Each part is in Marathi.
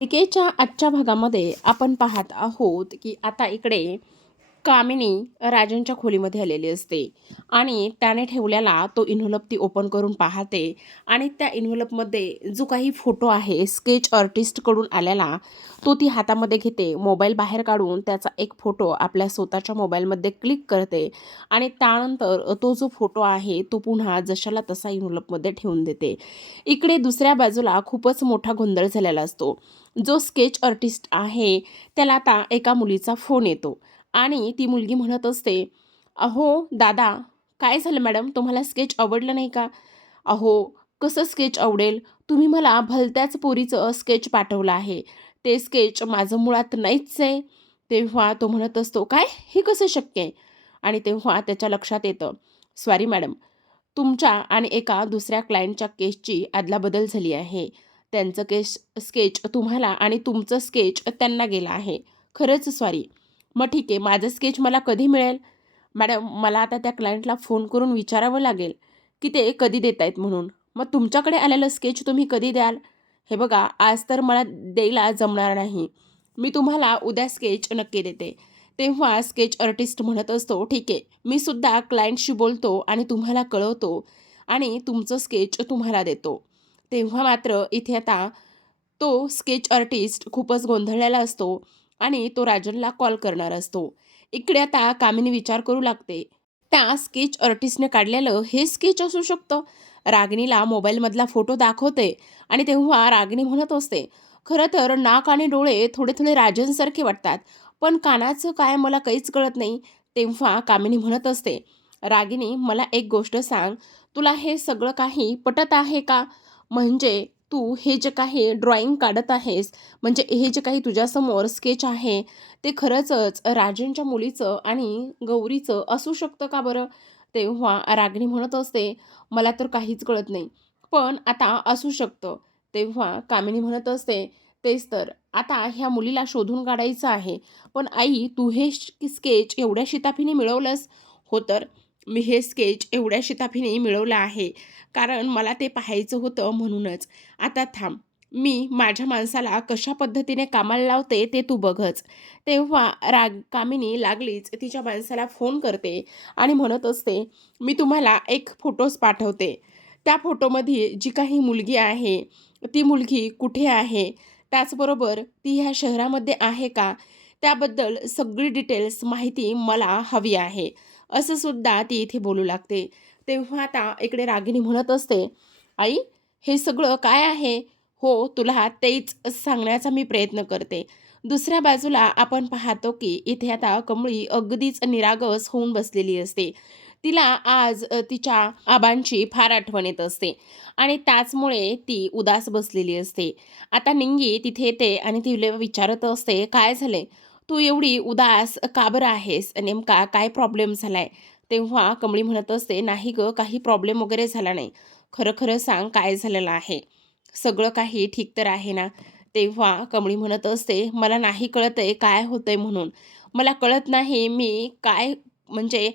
मालिकेच्या आजच्या भागामध्ये आपण पाहत आहोत की आता इकडे कामिनी राजांच्या खोलीमध्ये आलेली असते आणि त्याने ठेवलेला तो इन्व्हलप ती ओपन करून पाहते आणि त्या इन्व्हलपमध्ये जो काही फोटो आहे स्केच आर्टिस्टकडून आलेला तो ती हातामध्ये घेते मोबाईल बाहेर काढून त्याचा एक फोटो आपल्या स्वतःच्या मोबाईलमध्ये क्लिक करते आणि त्यानंतर तो जो फोटो आहे तो पुन्हा जशाला तसा इन्व्हलपमध्ये ठेवून देते. इकडे दुसऱ्या बाजूला खूपच मोठा गोंधळ झालेला असतो. जो स्केच आर्टिस्ट आहे त्याला आता एका मुलीचा फोन येतो. आणि ती मुलगी म्हणत असते अहो दादा काय झालं मॅडम? तुम्हाला स्केच आवडलं नाही का? अहो कसं स्केच आवडेल? तुम्ही मला भलत्याच पोरीचं स्केच पाठवलं आहे. ते स्केच माझं मुळात नाहीच आहे. तेव्हा तो म्हणत असतो काय? हे कसं शक्य आहे? आणि तेव्हा त्याच्या लक्षात येतं सॉरी मॅडम तुमच्या आणि एका दुसऱ्या क्लायंटच्या केसची अदलाबदल झाली आहे. त्यांचं केश स्केच तुम्हाला आणि तुमचं स्केच त्यांना गेलं आहे. खरंच सॉरी मग ठीक आहे माझं स्केच मला कधी मिळेल? मॅडम मला आता त्या क्लायंटला फोन करून विचारावं लागेल की ते कधी देत आहेत म्हणून. मग तुमच्याकडे आलेलं स्केच तुम्ही कधी द्याल? हे बघा आज तर मला द्यायला जमणार नाही. मी तुम्हाला उद्या स्केच नक्की देते. तेव्हा स्केच आर्टिस्ट म्हणत असतो ठीक आहे मी सुद्धा क्लायंटशी बोलतो आणि तुम्हाला कळवतो आणि तुमचं स्केच तुम्हाला देतो. तेव्हा मात्र इथे आता तो स्केच आर्टिस्ट खूपच गोंधळलेला असतो आणि तो राजनला कॉल करणार असतो. इकडे आता कामिनी विचार करू लागते. त्या स्केच आर्टिस्टने काढलेलं हे स्केच असू शकतं? रागिणीला मोबाईलमधला फोटो दाखवते आणि तेव्हा रागिणी म्हणत असते खरं तर नाक आणि डोळे थोडे थोडे राजनसारखे वाटतात पण कानाचं काय मला काहीच कळत नाही. तेव्हा कामिनी म्हणत असते रागिनी मला एक गोष्ट सांग तुला हे सगळं काही पटत आहे का? म्हणजे तू हे जे काही ड्रॉइंग काढत आहेस म्हणजे हे जे काही तुझ्यासमोर स्केच आहे ते खरंचच राजेंच्या मुलीचं आणि गौरीचं असू शकतं का बरं? तेव्हा रागिणी म्हणत असते मला तर काहीच कळत नाही पण आता असू शकतं. तेव्हा कामिनी म्हणत असते तेच तर आता ह्या मुलीला शोधून काढायचं आहे पण आई तू हे स्केच एवढ्या शिताफीने मिळवलंस? हो तर. मी हे स्केच एवढ्या शिताफीने मिळवलं आहे. कारण मला ते पाहायचं होतं म्हणूनच. आता थांब. मी माझ्या माणसाला कशा पद्धतीने कामाला लावते ते तू बघच. तेव्हा राग कामिनी लागलीच. तिच्या माणसाला फोन करते आणि म्हणत असते मी तुम्हाला एक फोटोज पाठवते. त्या फोटोमध्ये जी काही मुलगी आहे ती मुलगी कुठे आहे? त्याचबरोबर ती ह्या शहरामध्ये आहे का? त्याबद्दल सगळी डिटेल्स माहिती मला हवी आहे. असं सुद्धा ती इथे बोलू लागते. तेव्हा आता इकडे रागिणी म्हणत असते आई हे सगळं काय आहे? हो तुला तेच सांगण्याचा मी प्रयत्न करते. दुसऱ्या बाजूला आपण पाहतो की इथे आता कमळी अगदीच निरागस होऊन बसलेली असते. तिला आज तिच्या आबांची फार आठवण येत असते आणि त्याचमुळे ती उदास बसलेली असते. आता निंगी तिथे येते आणि तिला विचारत असते काय झाले तू एवढी उदास का बरं आहेस? नेमका काय प्रॉब्लेम झालाय? तेव्हा कमळी म्हणत असते नाही ग काही प्रॉब्लेम वगैरे झाला नाही. खरं खरं सांग काय झालेलं आहे. सगळं काही ठीक तर आहे ना? तेव्हा कमळी म्हणत असते मला नाही कळत आहे काय होतंय म्हणून. मला कळत नाही मी काय म्हणजे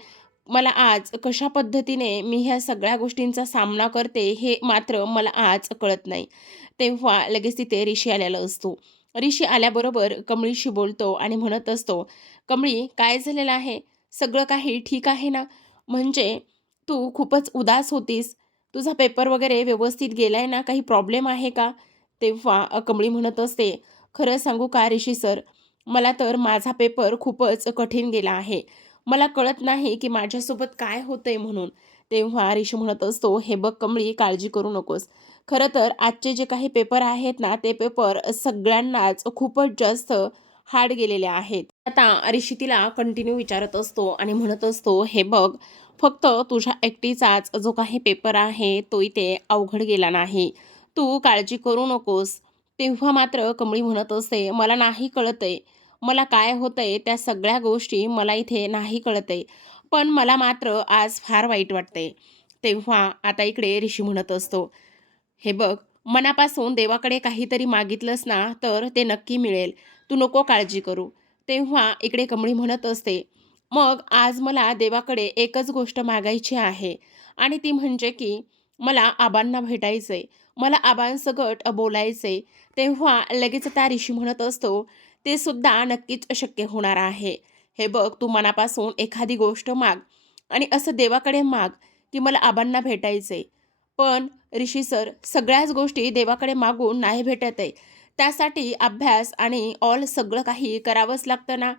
मला आज कशा पद्धतीने मी ह्या सगळ्या गोष्टींचा सामना करते हे मात्र मला आज कळत नाही. तेव्हा लगेच तिथे ऋषी आलेला असतो. ऋषी आल्याबरोबर कमळीशी बोलतो आणि म्हणत असतो कमळी काय झालेलं आहे? सगळं काही ठीक आहे ना? म्हणजे तू खूपच उदास होतीस. तुझा पेपर वगैरे व्यवस्थित गेलाय ना? काही प्रॉब्लेम आहे का? तेव्हा कमळी म्हणत असते खरं सांगू का ऋषी सर? मला तर माझा पेपर खूपच कठीण गेला आहे. मला कळत नाही की माझ्यासोबत काय होतंय म्हणून. तेव्हा ऋषी म्हणत असतो हे बघ कमळी काळजी करू नकोस. खरं तर आजचे जे काही पेपर आहेत ना ते पेपर सगळ्यांनाच खूपच जास्त हार्ड गेलेले आहेत. आता ऋषी तिला कंटिन्यू विचारत असतो आणि म्हणत असतो हे बघ फक्त तुझ्या एकटीचाच जो काही पेपर आहे तो इथे अवघड गेला नाही. तू काळजी करू नकोस. तेव्हा मात्र कमळी म्हणत असते मला नाही कळतंय. मला काय होतंय त्या सगळ्या गोष्टी मला इथे नाही कळतंय. पण मला मात्र आज फार वाईट वाटते तेव्हा आता इकडे ऋषी म्हणत असतो हे बघ मनापासून देवाकडे काहीतरी मागितलंस ना तर ते नक्की मिळेल. तू नको काळजी करू. तेव्हा इकडे कमळी म्हणत असते मग आज मला देवाकडे एकच गोष्ट मागायची आहे. आणि ती म्हणजे की मला आबांना भेटायचं आहे मला आबांसकट बोलायचं आहे तेव्हा लगेच त्या ऋषी म्हणत असतो ते सुद्धा नक्कीच शक्य होणार आहे. हे बघ तू मनापासून एखादी गोष्ट माग आणि असं देवाकडे माग की मला आबांना भेटायचे पण ऋषी सर सगळ्याच गोष्टी देवाकडे मागून नाही भेटत आहे. त्यासाठी अभ्यास आणि ऑल सगळं काही करावंच लागतं ना?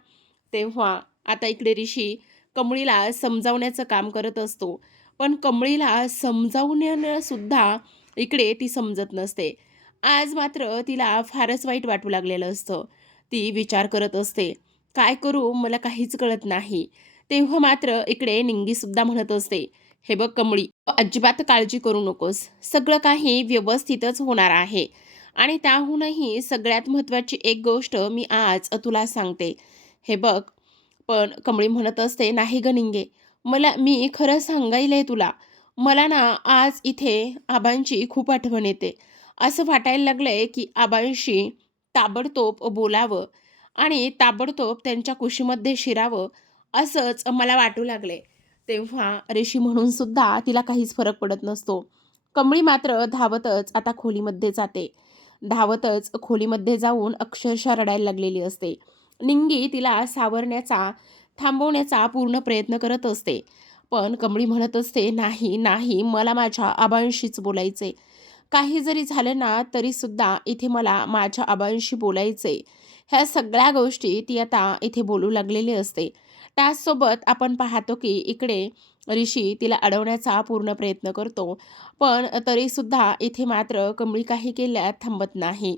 तेव्हा आता इकडे ऋषी कमळीला समजावण्याचं काम करत असतो. पण कमळीला समजावण्यासुद्धा इकडे ती समजत नसते. आज मात्र तिला फारच वाईट वाटू लागलेलं असतं. ती विचार करत असते. काय करू? मला काहीच कळत नाही. तेव्हा मात्र इकडे निंगीसुद्धा म्हणत असते हे बघ कमळी अजिबात काळजी करू नकोस. सगळं काही व्यवस्थितच होणार आहे. आणि त्याहूनही सगळ्यात महत्त्वाची एक गोष्ट मी आज तुला सांगते. हे बघ. पण कमळी म्हणत असते नाही ग निंगे. मला मी खरं सांगायलं आहे तुला. मला ना आज इथे आबांची खूप आठवण येते. असं वाटायला लागलं आहे की आबांशी ताबडतोब बोलावं आणि ताबडतोब त्यांच्या कुशीमध्ये शिरावं असंच मला वाटू लागले. तेव्हा ऋषी म्हणून सुद्धा तिला काहीच फरक पडत नसतो. कमळी मात्र धावतच आता खोलीमध्ये जाते. धावतच खोलीमध्ये जाऊन अक्षरशः रडायला लागलेली असते. निंगी तिला सावरण्याचा थांबवण्याचा पूर्ण प्रयत्न करत असते. पण कमळी म्हणत असते नाही नाही मला माझ्या आबांशीच बोलायचे काही जरी झालं ना तरीसुद्धा इथे मला माझ्या आबांशी बोलायचे ह्या सगळ्या गोष्टी ती आता इथे बोलू लागलेली असते. त्याचसोबत आपण पाहतो की इकडे ऋषी तिला अडवण्याचा पूर्ण प्रयत्न करतो पण तरीसुद्धा इथे मात्र कमळी काही केल्यात थांबत नाही.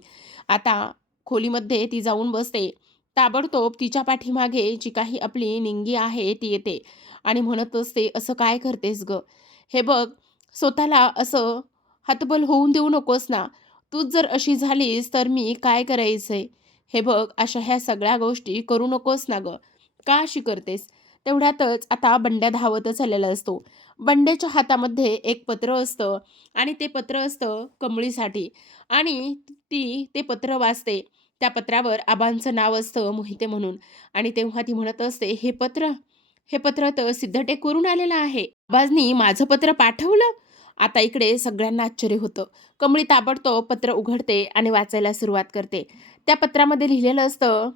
आता खोलीमध्ये ती जाऊन बसते. ताबडतोब तिच्या पाठीमागे जी काही आपली निंगी आहे ती येते आणि म्हणत असते असं काय करतेस ग? हे बघ स्वतःला असं हतबल होऊन देऊ नकोस ना. तूच जर अशी झालीस तर मी काय करायचंय हे बघ अशा ह्या सगळ्या गोष्टी करू नकोस ना ग. का अशी करतेस? तेवढ्यातच आता बंड्या धावतच आलेला असतो. बंड्याच्या हातामध्ये एक पत्र असतं आणि ते पत्र असतं कमळीसाठी. आणि ती ते पत्र वाचते. त्या पत्रावर आबांचं नाव असतं मोहिते म्हणून. आणि तेव्हा ती म्हणत असते हे पत्र हे पत्र तर सिद्धटेक करून आलेलं आहे. आबाजनी माझं पत्र पाठवलं? आता इकडे सगळ्यांना आश्चर्य होतं. कमळी ताबडतोब पत्र उघडते आणि वाचायला सुरुवात करते. त्या पत्रामध्ये लिहिलेलं असतं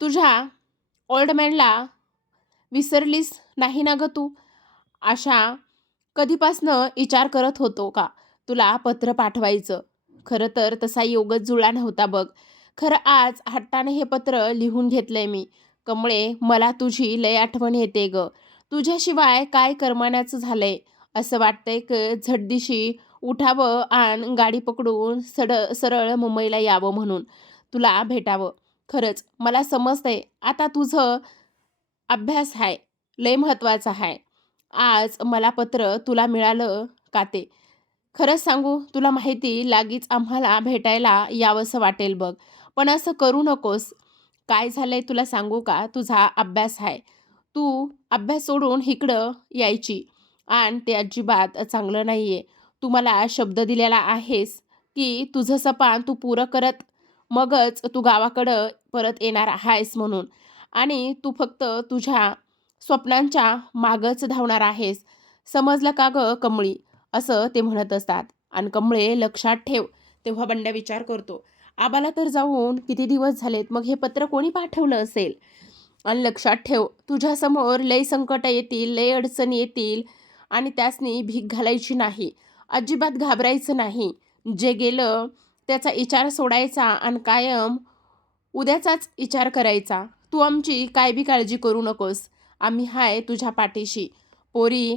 तुझ्या ओल्ड मॅनला विसरलीस नाही ना ग तू? अशा कधीपासनं विचार करत होतो का? तुला पत्र पाठवायचं. खरं तर तसा योगच जुळला नव्हता बघ. खरं आज हट्टाने हे पत्र लिहून घेतलंय मी. कमळे मला तुझी लय आठवण येते ग. तुझ्याशिवाय काय करमाण्याचं झालंय? असं वाटतंय क झटदिशी उठावं आणि गाडी पकडून सड सरळ मुंबईला यावं म्हणून. तुला भेटावं. खरंच मला समजतंय. आता तुझं अभ्यास आहे लय महत्त्वाचा आहे आज मला पत्र तुला मिळालं का ते? खरंच सांगू तुला माहिती लागीच आम्हाला भेटायला यावंसं वाटेल बघ. पण असं करू नकोस. काय झालंय तुला सांगू का? तुझा अभ्यास आहे तू अभ्यास सोडून इकडं यायची. आणि ते अजिबात चांगलं नाही आहे तू मला शब्द दिलेला आहेस की तुझं सपान तू पुरं करत मगच तू गावाकडं परत येणार आहेस म्हणून. आणि तू फक्त तुझ्या स्वप्नांच्या मागच धावणार आहेस. समजलं का गं कमळी? असं ते म्हणत असतात. आणि कमळे लक्षात ठेव तेव्हा बंड्या विचार करतो. आबाला तर जाऊन किती दिवस झालेत मग हे पत्र कोणी पाठवलं असेल? आणि लक्षात ठेव तुझ्यासमोर लय संकट येतील लय अडचणी येतील. आणि त्यासनी भीक घालायची नाही. अजिबात घाबरायचं नाही. जे गेलं त्याचा विचार सोडायचा आणि कायम उद्याचाच विचार करायचा. तू आमची काय बी काळजी करू नकोस. आम्ही हाय तुझ्या पाठीशी. पोरी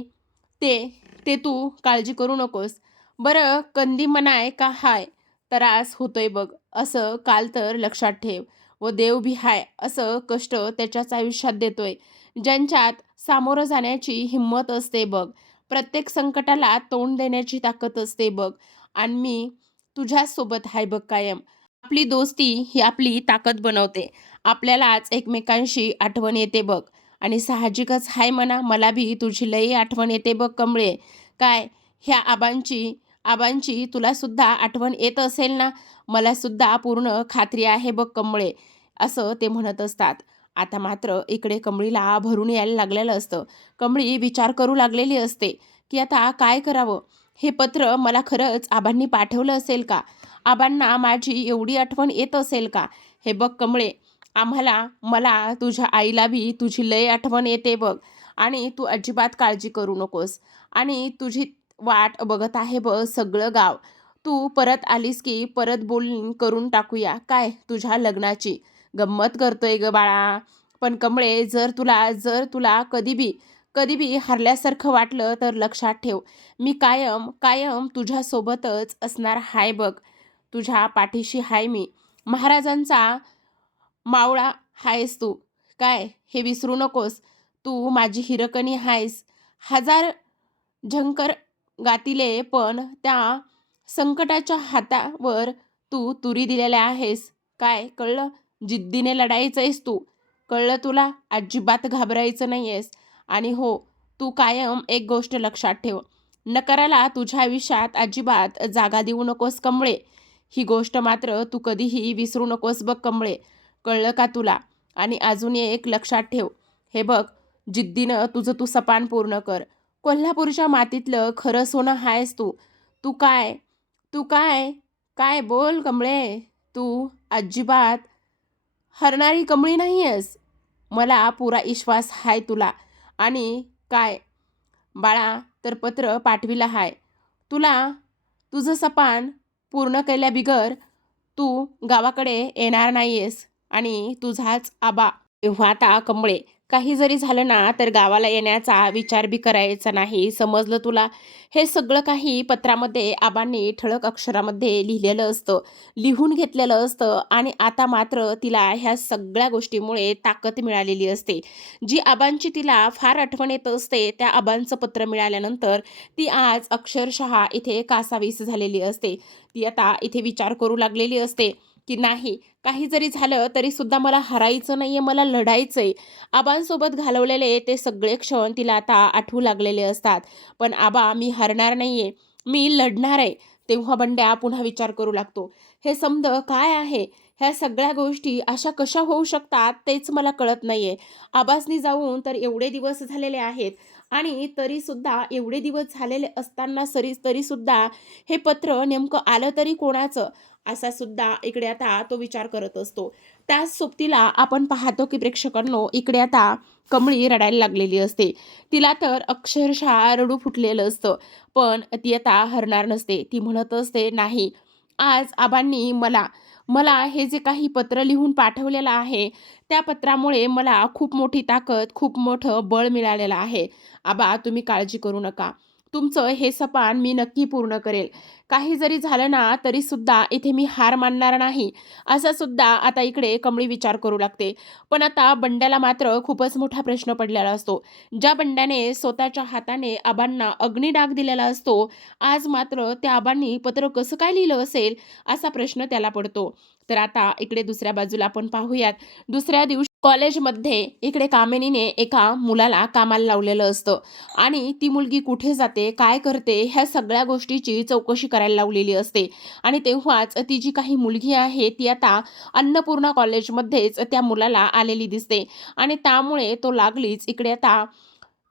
ते ते तू काळजी करू नकोस. बरं कंदी मनाय का हाय? त्रास होतोय बघ. असं काल तर लक्षात ठेव. व देव बी हाय. असं कष्ट त्याच्याच आयुष्यात देतोय. ज्यांच्यात सामोरं जाण्याची हिंमत असते बघ. प्रत्येक संकटाला तोंड देण्याची ताकद असते बघ. आणि मी तुझ्यासोबत हाय बघ कायम. आपली दोस्ती ही आपली ताकद बनवते. आपल्यालाच एकमेकांशी आठवण येते बघ. आणि साहजिकच हाय म्हणा मला बी तुझी लई आठवण येते बघ कमळे. काय ह्या आबांची आबांची तुलासुद्धा आठवण येत असेल ना? मलासुद्धा पूर्ण खात्री आहे बघ कमळे. असं ते म्हणत असतात. आता मात्र इकडे कमळीला भरून यायला लागलेलं असतं. कमळी विचार करू लागलेली असते की आता काय करावं? हे पत्र मला खरंच आबांनी पाठवलं असेल का? आबांना माझी एवढी आठवण येत असेल का? हे बघ कमळे आम्हाला मला तुझ्या आईला बी तुझी लय आठवण येते बघ. आणि तू अजिबात काळजी करू नकोस. आणि तुझी वाट बघत आहे बघ सगळं गाव. तू परत आलीस की परत बोलणी करून टाकूया. काय? तुझ्या लग्नाची. गंमत करतोय ग बाळा. पण कमळे जर तुला जर तुला कधी बी कधी बी हरल्यासारखं वाटलं तर लक्षात ठेव. मी कायम कायम तुझ्यासोबतच असणार हाय बघ. तुझ्या पाठीशी हाय मी. महाराजांचा मावळा हायस तू. काय हे विसरू नकोस. तू माझी हिरकणी हायस. हजार झंकर गातिले पण त्या संकटाच्या हातावर तू तुरी दिलेल्या आहेस. काय कळलं? जिद्दीने लढायचं आहेस तू. कळलं तुला? अजिबात घाबरायचं नाही आहेस आणि हो तू कायम एक गोष्ट लक्षात ठेव. नकाराला तुझ्या आयुष्यात अजिबात जागा देऊ नकोस कमळे. ही गोष्ट मात्र तू कधीही विसरू नकोस बघ कमळे. कळलं का तुला? आणि अजून एक लक्षात ठेव. हे बघ जिद्दीनं तुझं तू सपान पूर्ण कर. कोल्हापूरच्या मातीतलं खरं सोनं हायस तू. तू काय? तू काय? काय बोल कमळे? तू अजिबात हरणारी कमळी नाही आहेस मला पुरा विश्वास हाय तुला. आणि काय? बाळा तर पत्र पाठविला हाय. तुला तुझं सपान पूर्ण केल्या बिगर तू गावाकडे येणार नाही आहेस आणि तुझाच आबा. तेव्हा आता कमळे काही जरी झालं ना तर गावाला येण्याचा विचार बी करायचा नाही. समजलं तुला? हे सगळं काही पत्रामध्ये आबांनी ठळक अक्षरामध्ये लिहिलेलं असतं. लिहून घेतलेलं असतं आणि आता मात्र तिला ह्या सगळ्या गोष्टीमुळे ताकद मिळालेली असते. जी आबांची तिला फार आठवण येत असते त्या आबांचं पत्र मिळाल्यानंतर ती आज अक्षरशः इथे कासावीस झालेली असते. ती आता इथे विचार करू लागलेली असते की नाही काही जरी झालं तरी सुद्धा मला हरायचं नाही आहे मला लढायचं आहे आबांसोबत घालवलेले ते सगळे क्षण तिला आता आठवू लागलेले असतात. पण आबा मी हरणार नाही आहे मी लढणार आहे. तेव्हा बंड्या पुन्हा विचार करू लागतो. हे समज काय आहे? ह्या सगळ्या गोष्टी अशा कशा होऊ शकतात तेच मला कळत नाही आहे आबासनी जाऊन तर एवढे दिवस झालेले आहेत. आणि तरी सुद्धा एवढे दिवस झालेले असताना सरी तरी सुद्धा हे पत्र नेमकं आलं तरी कोणाचं? असा सुद्धा इकडे आता तो विचार करत असतो. त्याच सोबतीला आपण पाहतो की प्रेक्षकांनो इकडे आता कमळी रडायला लागलेली असते. तिला तर अक्षरशः रडू फुटलेलं असतं पण ती आता हरणार नसते. ती म्हणत असते नाही आज आबांनी मला मला हे जे काही पत्र लिहून पाठवलेलं आहे त्या पत्रामुळे मला खूप मोठी ताकद खूप मोठं बळ मिळालेलं आहे. आबा तुम्ही काळजी करू नका. तुमचं हे सपान मी नक्की पूर्ण करेल. काही जरी झालं ना तरी सुद्धा इथे मी हार मानणार नाही. असा सुद्धा आता इकडे कमळी विचार करू लागते. पण आता बंड्याला मात्र खूपच मोठा प्रश्न पडलेला असतो. ज्या बंड्याने स्वतःच्या हाताने आबांना अग्निडाग दिलेला असतो आज मात्र त्या आबांनी पत्र कसं काय लिहिलं असेल असा प्रश्न त्याला पडतो. तर आता इकडे दुसऱ्या बाजूला आपण पाहूयात. दुसऱ्या दिवशी कॉलेजमध्ये इकडे कामिनीने एका मुलाला कामाला लावलेलं असतं. आणि ती मुलगी कुठे जाते काय करते ह्या सगळ्या गोष्टीची चौकशी करायला लावलेली असते. आणि तेव्हाच ती जी काही मुलगी आहे ती आता अन्नपूर्णा कॉलेजमध्येच त्या मुलाला आलेली दिसते. आणि त्यामुळे तो लागलीच. इकडे आता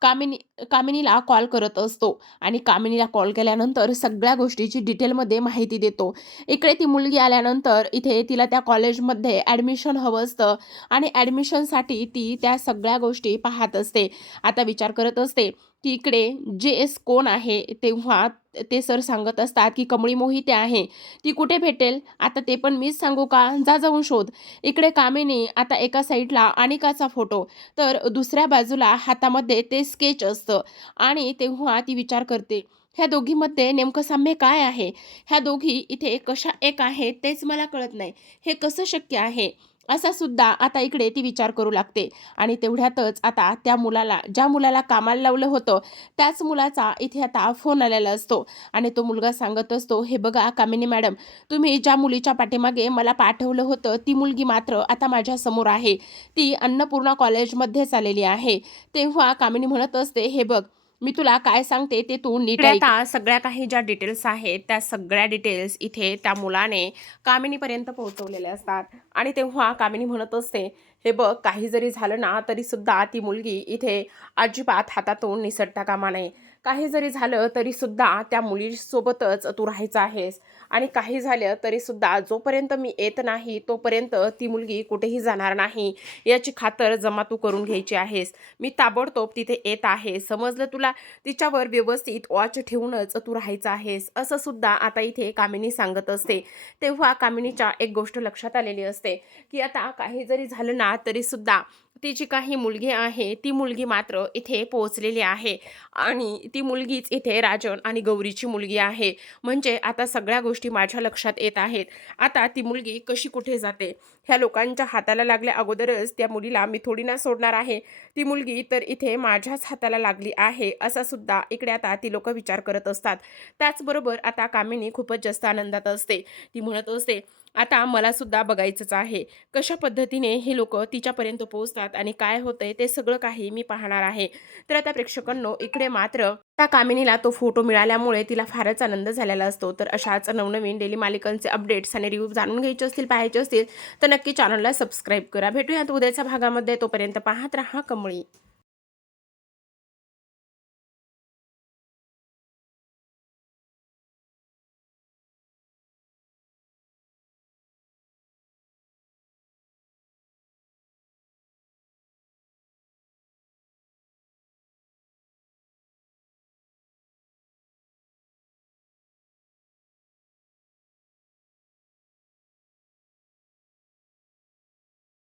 कामिनी कामिनीला कॉल करत असतो आणि कामिनीला कॉल केल्यानंतर सगळ्या गोष्टीची डिटेलमध्ये माहिती देतो. इकडे ती मुलगी आल्यानंतर इथे तिला त्या कॉलेजमध्ये ॲडमिशन हवं असतं आणि ॲडमिशनसाठी ती त्या सगळ्या गोष्टी पाहत असते. आता विचार करत असते की इकडे जे एस कोण आहे तेव्हा ते सर सांगत असतात की कमळी मोहिते आहे ती कुठे भेटेल? आता ते पण मीच सांगू का? जा जाऊन शोध. इकडे कामिनी आता एका साईडला अनिकाचा फोटो तर दुसऱ्या बाजूला हातामध्ये ते स्केच असतं. आणि तेव्हा ती विचार करते ह्या दोघीमध्ये नेमकं साम्य काय आहे? ह्या दोघी इथे कशा एक आहेत तेच मला कळत नाही. हे कसं शक्य आहे? असा सुद्धा आता इकडे ती विचार करू लागते. आणि तेवढ्यातच आता त्या मुलाला ज्या मुलाला कामाला लावलं होतं त्याच मुलाचा इथे आता फोन आलेला असतो. आणि तो मुलगा सांगत असतो हे बघा कामिनी मॅडम तुम्ही ज्या मुलीच्या पाठीमागे मला पाठवलं होतं ती मुलगी मात्र आता माझ्यासमोर आहे. ती अन्नपूर्णा कॉलेजमध्येच आलेली आहे. तेव्हा कामिनी म्हणत असते हे बघ मी तुला काय सांगते ते तू नीट आता सगळ्या काही ज्या डिटेल्स आहेत त्या सगळ्या डिटेल्स इथे त्या मुलाने कामिनीपर्यंत पोहोचवलेल्या असतात. आणि तेव्हा कामिनी म्हणत असते हे बघ काही जरी झालं ना तरी सुद्धा ती मुलगी इथे अजिबात हातातून निसटता कामा नये. काही जरी झालं तरीसुद्धा त्या मुलीसोबतच तू राहायचं आहेस. आणि काही झालं तरीसुद्धा जोपर्यंत मी येत नाही तोपर्यंत ती मुलगी कुठेही जाणार नाही याची खातर जमा तू करून घ्यायची आहेस. मी ताबडतोब तिथे येत आहे. समजलं तुला? तिच्यावर व्यवस्थित वॉच ठेवूनच तू राहायचं आहेस. असं सुद्धा आता इथे कामिनी सांगत असते. तेव्हा कामिनीच्या एक गोष्ट लक्षात आलेली असते की आता काही जरी झालं ना तरीसुद्धा ती जी काही मुलगी आहे ती मुलगी मात्र इथे पोहोचलेली आहे. आणि ती मुलगीच इथे राजन आणि गौरीची मुलगी आहे. म्हणजे आता सगळ्या गोष्टी माझ्या लक्षात येत आहेत. आता ती मुलगी कशी कुठे जाते? ह्या लोकांच्या हाताला लागल्या अगोदरच त्या मुलीला मी थोडी ना सोडणार आहे. ती मुलगी तर इथे माझ्याच हाताला लागली आहे असा सुद्धा इकडे आता ती लोक विचार करत असतात. त्याचबरोबर आता कामिनी खूपच जास्त आनंदात असते. ती म्हणत असते आता मला सुद्धा बघायचंच आहे. कशा पद्धतीने हे लोक तिच्यापर्यंत पोहोचतात आणि काय होतंय ते सगळं काही मी पाहणार आहे. तर आता प्रेक्षकांनो इकडे मात्र त्या कामिनीला तो फोटो मिळाल्यामुळे तिला फारच आनंद झालेला असतो. तर अशाच नवनवीन डेली मालिकांचे अपडेट्स आणि रिव्ह्यू जाणून घ्यायचे असतील पाहायचे असतील तर नक्की चॅनलला सबस्क्राईब करा. भेटूयात उद्याच्या भागामध्ये. तोपर्यंत पाहत राहा कमळी.